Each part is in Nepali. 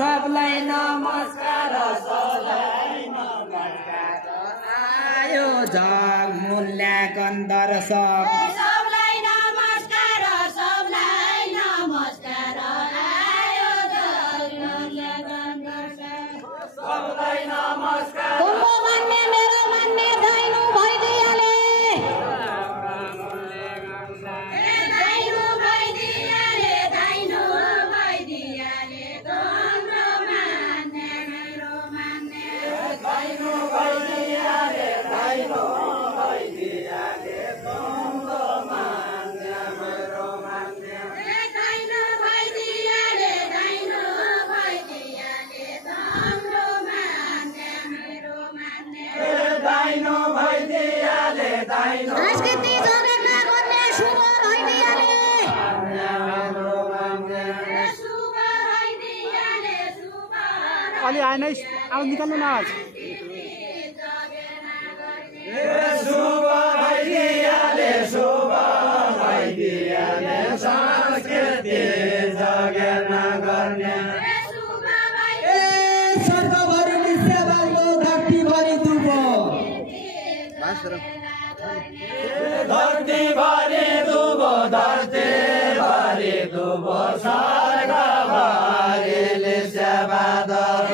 सबलाई नमस्कार सबलाई नमस्कार आयो जग मूल्याङ्कन दर्शक सबलाई नमस्कार सबलाई नमस्कार आयो जग मूल्याङ्कन दर्शक सबलाई नमस्कार तुमको मान्ने मेरो मान्ने दाइनु भइदियाले दाइनु भइदियाले दाइनु भइदियाले संस्कृति जगेर्ना गर्ने शुभ भइदियाले अलि आएन आउ निकाल्नु न आज शुभ भइदियाले संस्कृति जगेर्ना गर्ने सर्वभरि निस्यबालको धरतीभरि दुबो धरतीभरि दुबो सर्वभरि निस्यबादर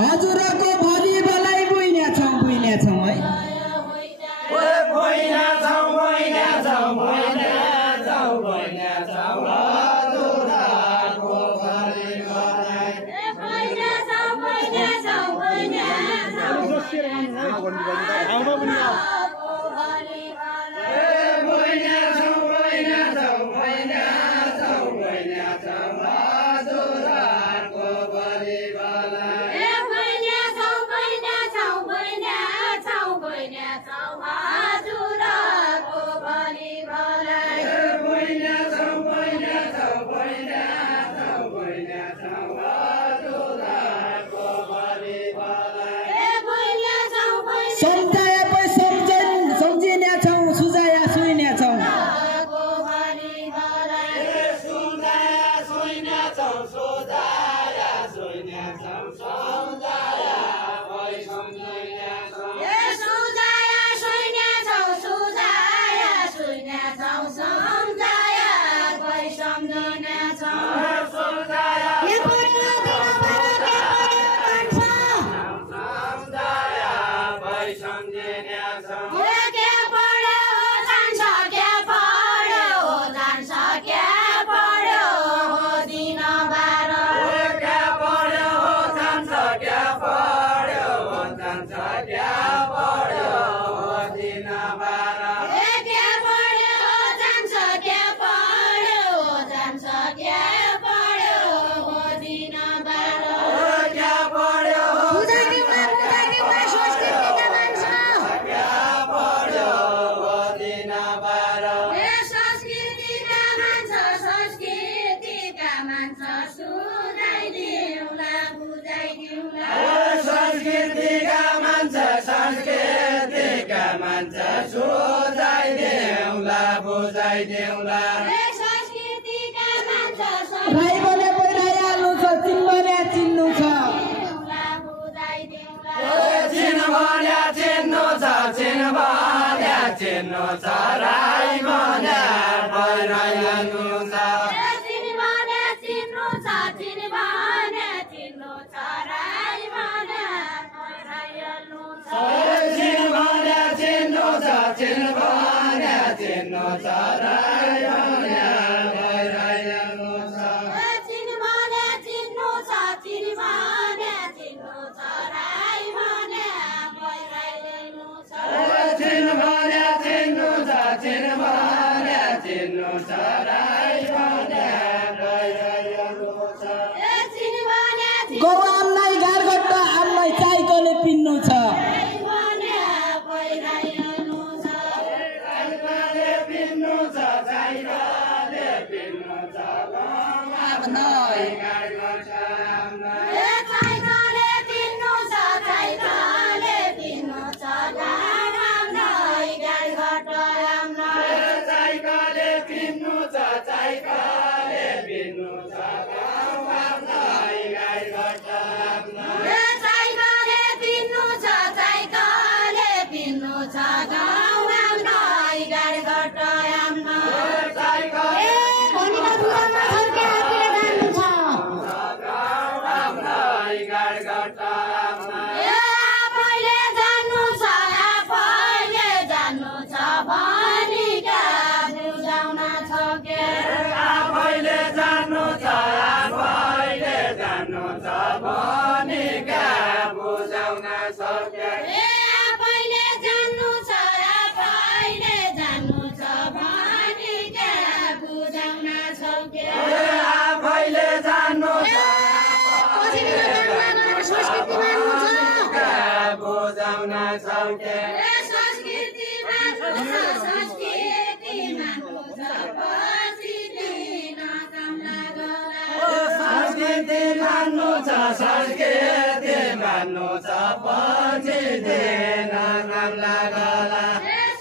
हजुरको भरि बलाई बुइना छौ है मान्छ सुझाइदिउँला बुझाइदिउँला संस्कृतिका मान्छ संस्कृतिका मान्छ सुझाइदिउँला बुझाइदिउँला राई भने पहिराइहाल्नु छ चिन्नु चिन्नु छ चिन्नु छ चिन्नु छ राई भने पहिराइहाल्नु छ चिन्नु छ राई भने पहिराइहाल्नु छ चिन्नु छ राई भने पहिराइहाल्नु छ गौ आम्नाइ गारगट्टा आम्नाइ चाइकोले पिन्नु छ संस्कृति मान्नु छ पछि दिन काम लागला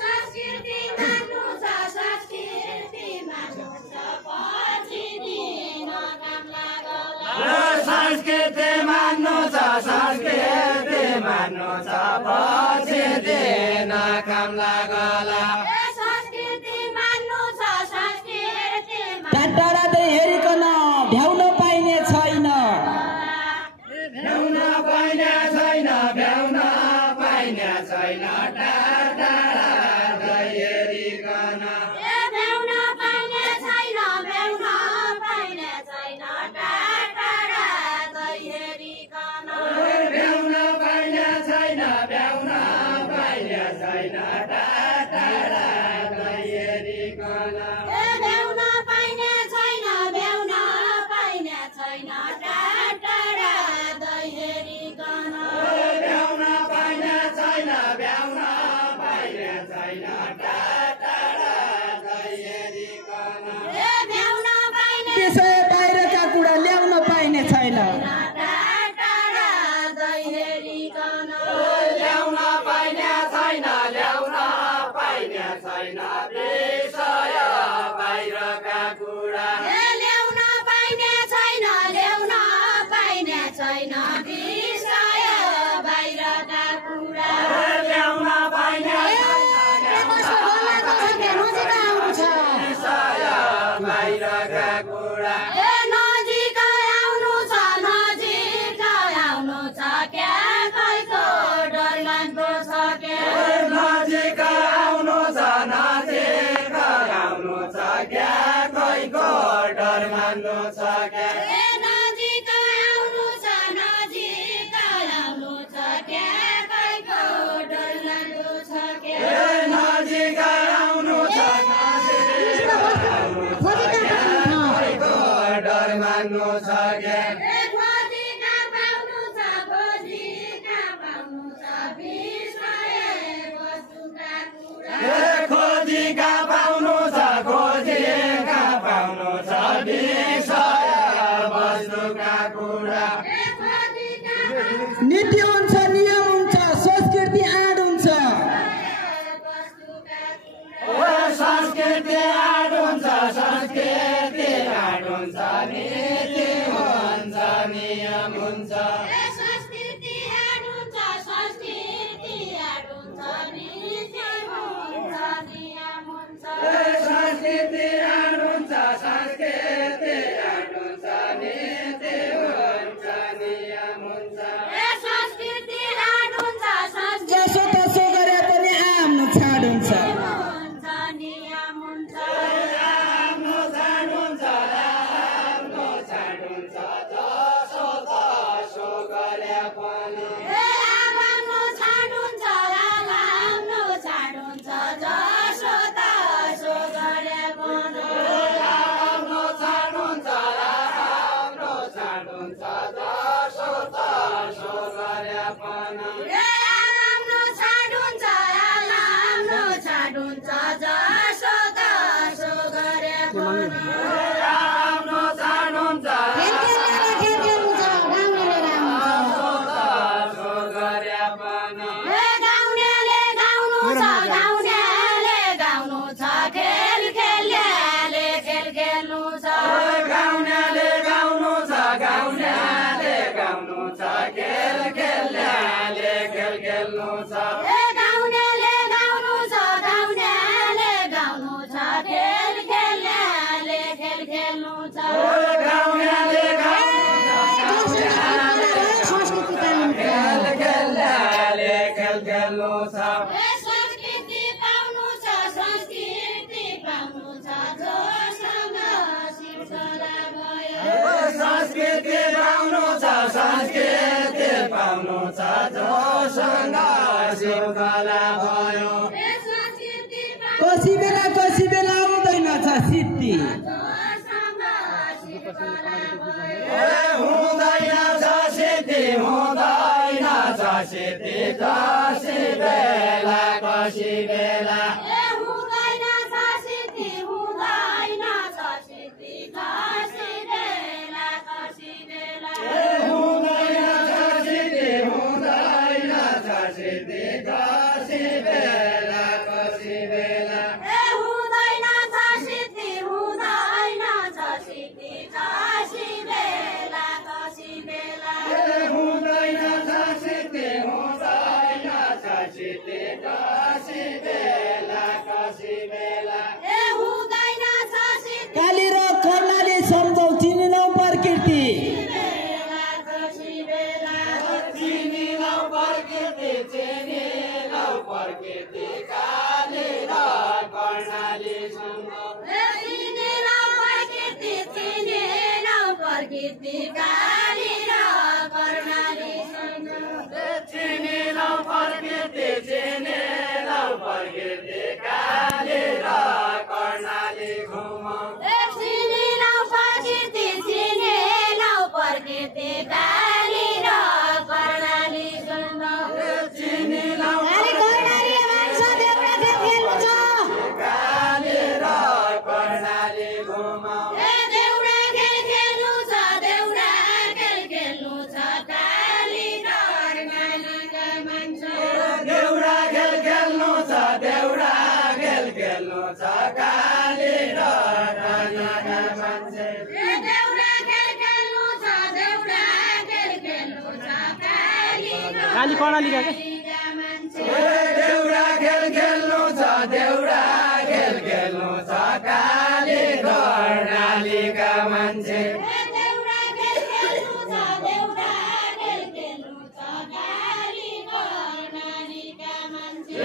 संस्कृति मान्नु छ पछि दिन काम लागला संस्कृति मान्नु छ पछि दिन काम लागला टाढादै हेरिकन भ्याउन पाइने छैन भ्याउन पाइने छैन टाढादै हेरिकन भ्याउन पाइने छैन टाढादै हेरिकन भ्याउन पाइने छैन टाढादै हेरिकन बाहिरका कुरा ल्याउन पाइने छैन ल्याउन पाइने छैन विषय बाहिरका कुरा ल्याउन पाइने छैन विषय बाहिरका कुरा ल्याउन पाइने बाहिरका कुरा नजिक आउनु छ क्या कैको डर लाग्दो छ क्या नजिक आउनु छ क्या कैको डर मान्नु छ क्या नजिक आउनु छ क्या कैको डर लाग्दो छ क्या नजिक आउनु छ कैको डर मान्नु छ क्या खोजीका पाउनु छ विषय नीति हुन्छ, नियम हुन्छ, संस्कृति आड हुन्छ। संस्कृति आड हुन्छ, संस्कृति आड हुन्छ, नीति हुन्छ, नियम हुन्छ। संस्कृति आड हुन्छ, संस्कृति आड हुन्छ, नीति हुन्छ, नियम हुन्छ। संस्कृति आड हुन्छ, संस्कृति आड हुन्छ, नीति हुन्छ, नियम हुन्छ। संस्कृति आड हुन्छ, संस्कृति जसो तसो गरे पनि आफ्नो छाड हुन्छ। नियम हुन्छ। आफ्नो छाड हुन्छ, आफ्नो छाड हुन्छ, जसो तसो गरे पनि। आफ्नो छाड हुन्छ, आफ्नो छाड हुन्छ, जसो तसो गरे पनि। आफ्नो छाड हुन्छ, आफ्नो छाड हुन्छ, जसो तसो गरे पनि। आफ्नो छाड हुन्छ, आफ्नो छाड हुन्छ, जसो तसो गरे पनि। आफ्नो छाड हुन्छ, तसो गरे पनि। गाउनेले गाउनु छ, गाउनेले गाउनु छ, खेल खेल्नेले खेल खेल्नु छ। गाउनेले गाउनु छ, गाउनेले गाउनु छ, खेल खेल्नेले खेल खेल्नु छ। गाउनेले गाउनु छ, गाउनेले गाउनु छ, खेल खेल्नेले खेल खेल्नु छ। गाउनेले गाउनु छ, गाउनेले खेल खेल्नेले खेल खेल्नु छ। संस्कृति पाउनु छ, संस्कृति पाउनु छ, जोसँग सिर्जना भयो। संस्कृति पाउनु छ, संस्कृति पाउनु छ, जोसँग सिर्जना भयो। संस्कृति कसी बेला आउँदैन छ सिद्धि। जोसँग सिर्जना भयो। हुँदैन छ सिद्धि, हुँदैन छ सिद्धि, कसी बेला कसी बेला। हुँदैन छ सिद्धि, हुँदैन छ सिद्धि, कसी बेला कसी बेला। हुँदैन छ सिद्धि, हुँदैन छ सिद्धि, कसी बेला कसी बेला। हुँदैन छ सिद्धि, हुँदैन छ सिद्धि, कसी बेला कसी बेला। हुँदैन छ सिद्धि, हुँदैन छ सिद्धि, कसी बेला कसी बेला। हुँदैन छ सिद्धि, काली र कर्णाली सम्झौ चिनिनौ प्रकृति। बेला कसी बेला। चिनिनौ प्रकृति, चिनिनौ प्रकृति, काली र कर्णाली सम्झौ। चिनिनौ प्रकृति, चिनिनौ प्रकृति, काली र कर्णाली सम्झौ। चिनिनौ प्रकृति, चिनिनौ प्रकृति, काली र कर्णाली घुमौ। चिनिनौ प्रकृति, चिनिनौ प्रकृति, काली र कर्णाली सम्झौ। चिनिनौ कर्णाली मान्छ देउरा खेल्नु छ। काली र कर्णाली घुमौ। देउरा खेल खेल्नु छ, देउरा खेल खेल्नु छ, काली र कर्णालीका मान्छ। देउरा खेल खेल्नु छ, देउरा खेल खेल्नु छ, काली र कर्णालीका मान्छे। देउरा खेल खेल्नु छ, देउरा खेल खेल्नु छ, काली र काली कर्णालीका के? कर्णालीका मान्छे। देउरा खेल खेल्नु छ, देउरा खेल खेल्नु छ, काली कर्णालीका मान्छे। देउरा खेल खेल्नु छ, देउरा खेल खेल्नु छ, काली कर्णालीका मान्छे।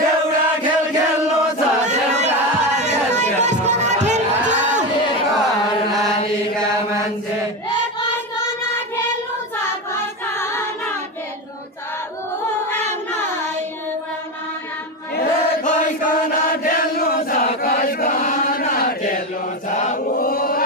देउरा खेल खेल्नु छ, देउरा खेल खेल्नु छ, काली कर्णालीका मान्छे। कर्कन खेल्नु छ, कर्कन खेल्नु छ, ऊ आम्नै ऊ आम्नै। कैकन खेल्नु छ, कैकन खेल्नु छ, ऊ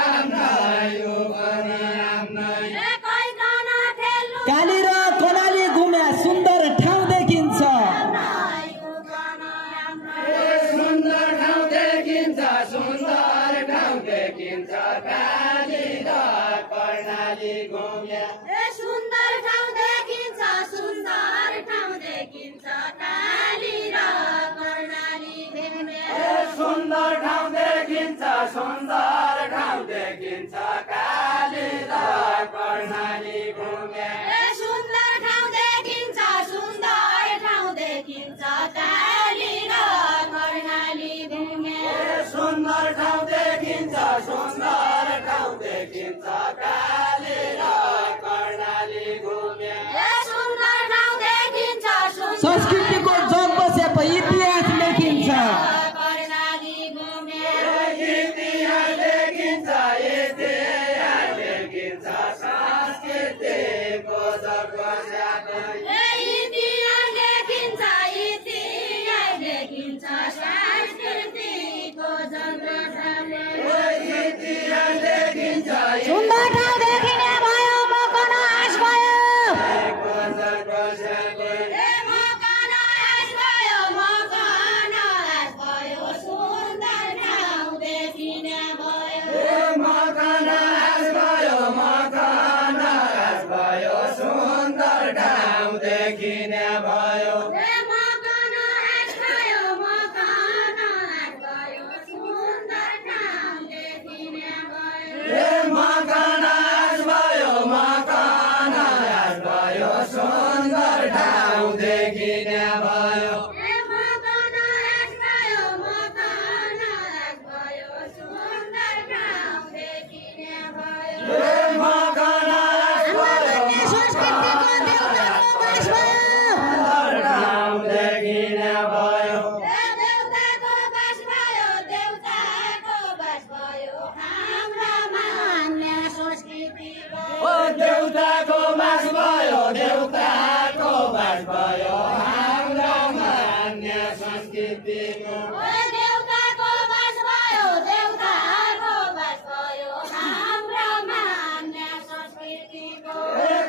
आम्नै ऊ पनि आम्नै। कर्कन खेल्नु काली र कर्णाली घुम्या सुन्दर ठाउँ देखिन्छ। आम्नै ऊ पनि आम्नै। सुन्दर ठाउँ देखिन्छ, सुन्दर ठाउँ देखिन्छ, काली र कर्णाली घुम्या। सुन्दर ठाउँ देखिन्छ, सुन्दर ठाउँ देखिन्छ काली कर्णाली घुमे सुन्दर ठाउँ देखिन्छ सुन्दर ठाउँ देखिन्छ काली कर्णाली घुमे सुन्दर ठाउँ देखिन्छ सुन्दर ठाउँ देखिन्छ काली कर्णाली घुमे सुन्दर ठाउँ देखिन्छ संस्कृतिको जोग बसेको इतिहास लेखिन्छ कर्णाली घुमे इतिहास लेखिन्छ इतिहास लेखिन्छ संस्कृतिको जोग बसेको इतिहास लेखिन्छ इतिहास लेखिन्छ संस्कृतिको जोग बसेको इतिहास लेखिन्छ सुन्दर ठाउँ देखिने भयो मकन हाँस भयो मकन हाँस भयो मकन हाँस भयो सुन्दर ठाउँ देखिने भयो मकनास भयो मकनास भयो सुन्दर ठाउँ देखिने भयो मकन हाँस भयो मकन हाँस भयो सुन्दर ठाउँ देखिने भयो मकनास भयो मकनास भयो सुन्दर ठाउँ देखिने भयो मकन हाँस भयो मकन हाँस भयो सुन्दर ठाउँ देखिने भयो मकनास भयो संस्कृतिको देउताको बास भयो सुन्दर ठाउँ देखिने भयो देउताको बास भयो देउताको बास भयो हाम्रो मान्य संस्कृति भयो देउताको बास भयो देउताको बास भयो हाम्रो मान्य संस्कृतिको देउताको बास भयो देउताको बास भयो हाम्रो मान्य संस्कृतिको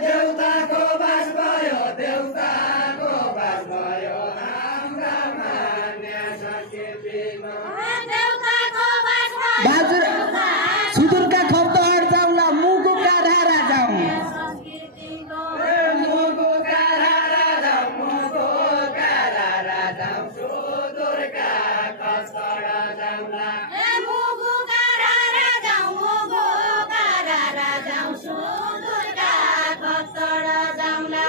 देउताको बास भयो देउताको बास भयो हाम्रो मान्य संस्कृतिको देउताको बास भयो बाजुर सुदूरका खप्तहट जाउँला मुगुका धारा जाउँ संस्कृतिको मुगु कारा राजा मुगु कारा राजा सुदूरका कस्तडा जाउँला मुगु कारा राजाऊ मुगु कारा राजाऊ सुदूरका कस्तडा जाउँला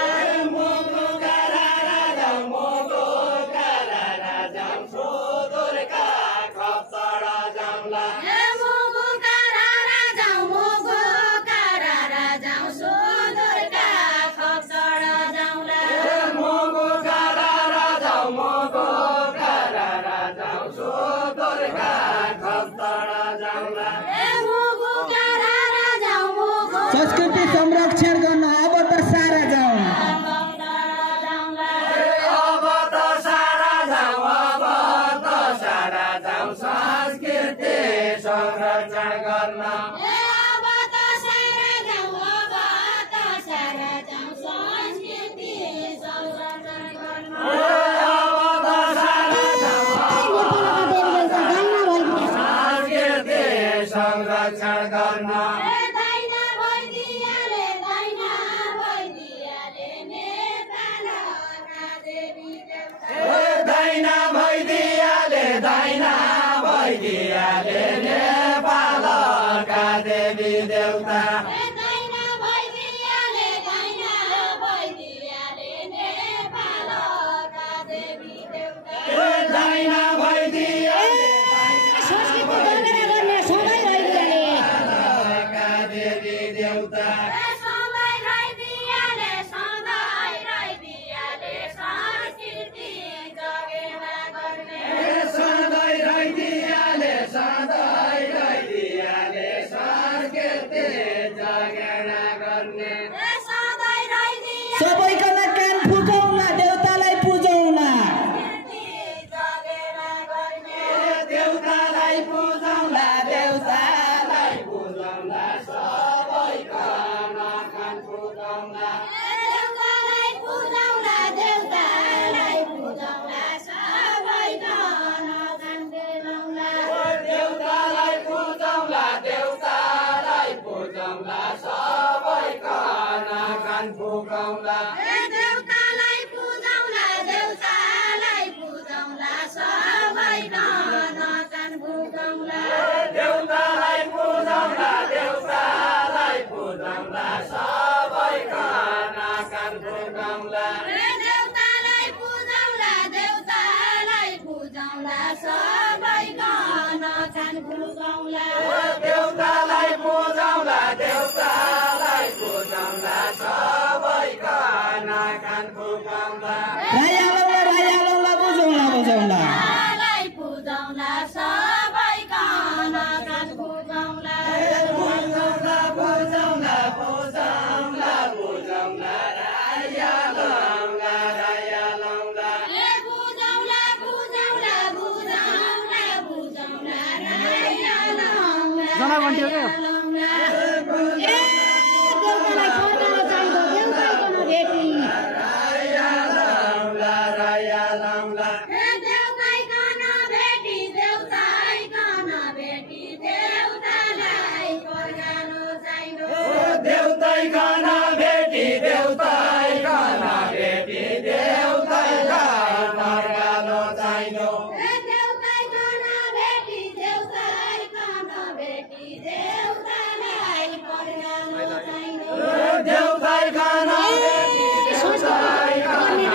मुगु कारा राजा मुगु कारा राजा सुदूरका कस्तडा जाउँला मुगु कारा राजाऊ मुगु कारा राजाऊ सुदूरका कस्तडा जाउँला मुगु कारा राजा मुगु कारा राजा सुदूरका कस्तडा जाउँला मुगु कारा राजाऊ मुगु संस्कृति संरक्षण गर्न अब त सारा जाउँ कस्तडा जाउँला अब त सारा जाउँ अब त सारा जाउँ संस्कृति संरक्षण गर्न अब त सारा जाउँ अब त सारा जाउँ संस्कृति संरक्षण गर्न अब त सारा जाउँ संस्कृति संरक्षण गर्न दाइना भइदियाले नेपालका देवी देउता दाइना भइदियाले नेपालका देवी देउता दाइना भइदियाले नेपालका देवी देउता दाइना भइदियाले संस्कृति जगेरा गर्ने सबै रहिदियाले नेपालका देवी देउता सधैँ रहिदियाले संस्कृति जगेरा गर्ने सधैँ रहिदियाले संस्कृति जगेरा गर्ने सधैँ रहिदियाले सबैकन कान फुकाउला देउतालाई पुजौला जगेरा गर्ने देउतालाई पूजौला देउतालाई पूजौला सबैकन कान फुकाउला देउतालाई पूजौला देउतालाई पूजौला सबैकन कान बेलाउला देउतालाई पूजौला देउतालाई पूजौला सबैकन कान फुकाउला देउतालाई पूजौला देउतालाई पूजौला सबैकन कान फुकाउला पुजाउँला देउतालाई पुजाउँला देउतालाई पुजाउँला सबैका नाकान फुकाउँला राया लौला बुझौला बुझौला लाई पुजाउँला सबैका नाकान फुकाउँला पुजाउँला पुजाउँला पुजाउँला पुजाउँला राया लौला राया लौला ए पुजाउँला पुजाउँला पुजाउँला पुजाउँला राया लौला जना भन्थ्यो के? ए देउतालाई खोज्न चाहिन्छ देउताइकन भेटी राया लौला राया लौला ए देउताइकन भेटी देउताइकन भेटी देउतालाई फर्काउनु चाहिन्छ देउताई खाना भेटी देउताई खाना भेटी देउताई खाना गालो चाहिनो ए देउताइकन भेटी देउताइकन भेटी देउतालाई फर्काउनु चाहिन्छ देउताई खाना भेटी देउताई खाना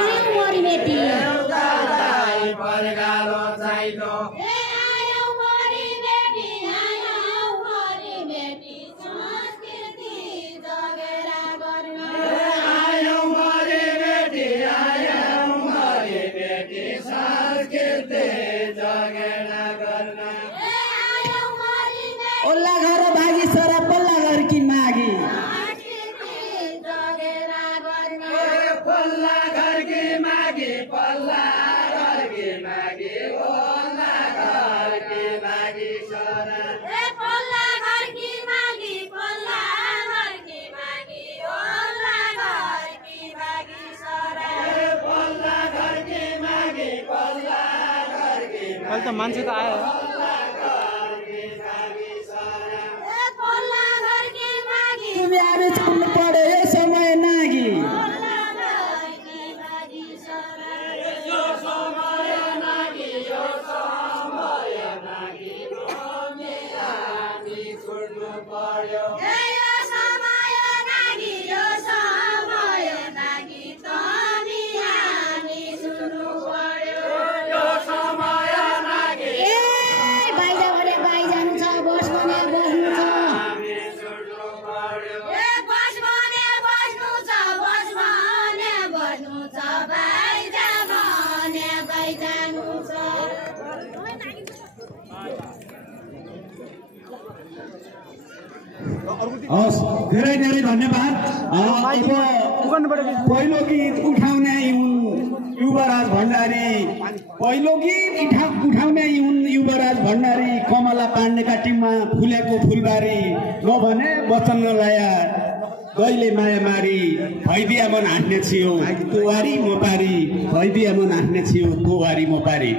देउतालाई परगालो चाहिनो ए आयौ मरी बेटी संस्कृति जगेरा गर्न आयौ मरी बेटी संस्कृति जगेरा गर्न ए आयौ मरी ओल्ला घर भागी सरा पल्ला घर की मागी संस्कृति जगेरा गर्न पल्ला घर की मागी पल्ला घर की मागी ओल्ला घर की मागी सोना ए पल्ला घर की मागी पल्ला घर की मागी ओल्ला घर की मागी सरा पल्ला घर की मागी पल्ला घर की अहिले त मान्छे त आयो ए पल्ला घर की मागी तुम्हें आवे छोड्नु पर्यो यो समय नागी पल्ला घर की मागी सरा यो समय नागी यो समय नागी हामी छोड्नु पर्यो ए यो समय नागी तमी हामी सुन्नु पर्यो यो समय नागी ए बाइजा भने बाइजानु छ बस भने बस्नु छ हामी छोड्नु पर्यो ए बस भने बस्नु छ बस भने बस्नु छ बाइजा भने बाइजानु छ हस् धेरै धेरै धन्यवाद पहिलो गीत उठाउने युवराज भण्डारी पहिलो गीत उठाउने युवराज भण्डारी कमला पाण्डेका टिममा फुलेको फुलबारी नभने वचन नलाया गहिले माया मारी भइदिया मन हाँट्ने थियो कुवारी म पारी भइदिया मन हाँट्ने थियो कुवारी म पारी